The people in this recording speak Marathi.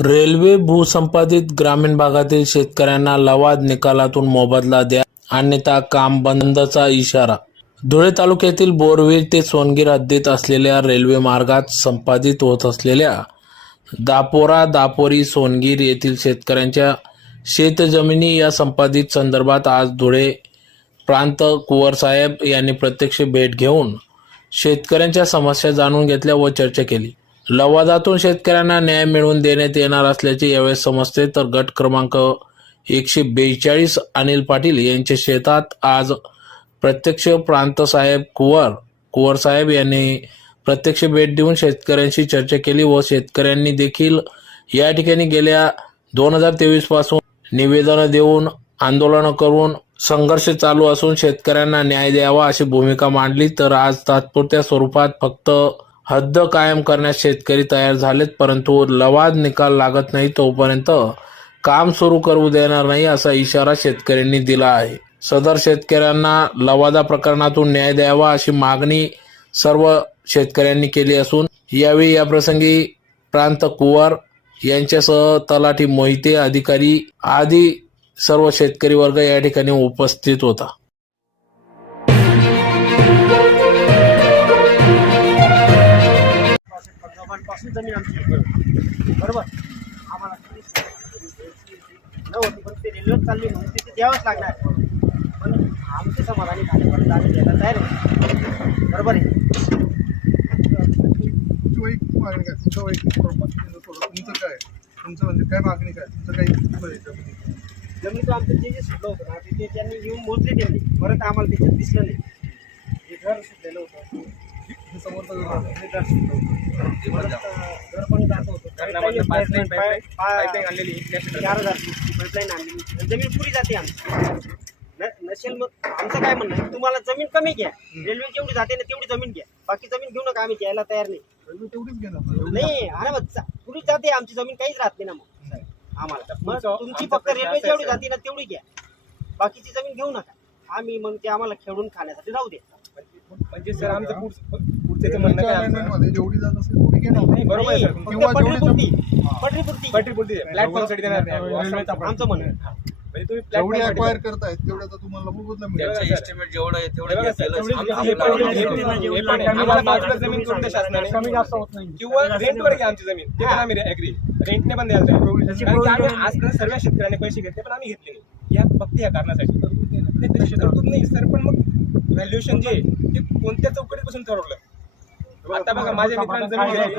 रेल्वे भूसंपादित ग्रामीण भागातील शेतकऱ्यांना लवाद निकालातून मोबदला द्या अन्यथा काम बंदचा इशारा. धुळे तालुक्यातील बोरवेल ते सोनगीर हद्दीत असलेल्या रेल्वे मार्गात संपादित होत असलेल्या दापोरा दापोरी सोनगीर येथील शेतकऱ्यांच्या शेतजमिनी या संपादित संदर्भात आज धुळे प्रांत कुंवरसाहेब यांनी प्रत्यक्ष भेट घेऊन शेतकऱ्यांच्या समस्या जाणून घेतल्या व चर्चा केली. लवादातून शेतकऱ्यांना न्याय मिळवून देण्यात येणार असल्याचे यावेळी समजते. तर गट क्रमांक 142 अनिल पाटील यांच्या शेतात आज प्रत्यक्ष प्रांतसाहेब कुंवरसाहेब यांनी प्रत्यक्ष भेट देऊन शेतकऱ्यांशी चर्चा केली व शेतकऱ्यांनी देखील या ठिकाणी गेल्या 2023 पासून निवेदन देऊन आंदोलन करून संघर्ष चालू असून शेतकऱ्यांना न्याय द्यावा अशी भूमिका मांडली. तर आज तात्पुरत्या स्वरूपात फक्त हद्द कायम करण्यास शेतकरी तयार झालेत, परंतु लवाद निकाल लागत नाही तोपर्यंत काम सुरू करू देणार नाही असा इशारा शेतकऱ्यांनी दिला आहे. सदर शेतकऱ्यांना लवादा प्रकरणातून न्याय द्यावा अशी मागणी सर्व शेतकऱ्यांनी केली असून यावेळी याप्रसंगी प्रांत कुंवर यांच्यासह तलाठी मोहिते अधिकारी आदी सर्व शेतकरी वर्ग या ठिकाणी उपस्थित होता. जमीन आमची बरोबर आम्हाला नव्हती पण ते रेल्वे चालली म्हणून तिथे द्यावंच लागणार. पण आमचे समाधानी झाल्यापर्यंत आम्ही द्यायला तयार आहे. बरोबर आहे. तुमचं म्हणजे काय मागणी काय तुमचं काही जमीन तो आमचं जे सुटलं होतं ना ते त्यांनी येऊन मोजले त्यांनी परत आम्हाला त्याच्यात दिसलं नाही. हे घर सुटलेलं होतं घर पण जात होतं. 4,000 पाईपलाईन आणलेली जमीन पुरी जाते आमची. नसेल मग आमचं काय म्हणणं आहे, तुम्हाला जमीन कमी घ्या, रेल्वे जेवढी जाते ना तेवढी जमीन घ्या, बाकी जमीन घेऊ नका. आम्ही घ्यायला तयार नाही. तेवढीच घेणार नाही अरे मग पुरी जाते आमची जमीन, काहीच राहत नाही ना मग आम्हाला. मग तुमची फक्त रेल्वे जेवढी जाते ना तेवढी घ्या, बाकीची जमीन घेऊ नका. आम्ही मग ते आम्हाला खेळून खाण्यासाठी राहू दे. म्हणजे सर आमचं पुढचं म्हणणं काय, जेवढी जात असेल तेवढी घेणार. बरोबर आहे सर. पटरीपुरती प्लॅटफॉर्म साठी देणार नाही आमचं म्हणणं आहे. म्हणजे तुम्ही जेवढी अक्वायर करतायत तेवढ्याचा तुम्हाला मोबदला मिळेल. एस्टिमेट जेवढं आहे तेवढं आम्हाला बाजूला जमीन करून द्या शासनाने, कमी जास्त होत नाही, किंवा रेंटवर घ्या आमची जमीन, ते पण आम्ही ऍग्री रेंटने पण द्यायला तयार. आजकाल सर्व शेतकऱ्यांनी पैसे घेतले पण आम्ही घेतले नाही या फक्त या कारणासाठी. तशी तरतूद नाही सर, पण मग व्हॅल्युएशन जे ते कोणत्या चौकटीपासून ठरवलं. आता बघा माझ्या मित्रांनी जमीन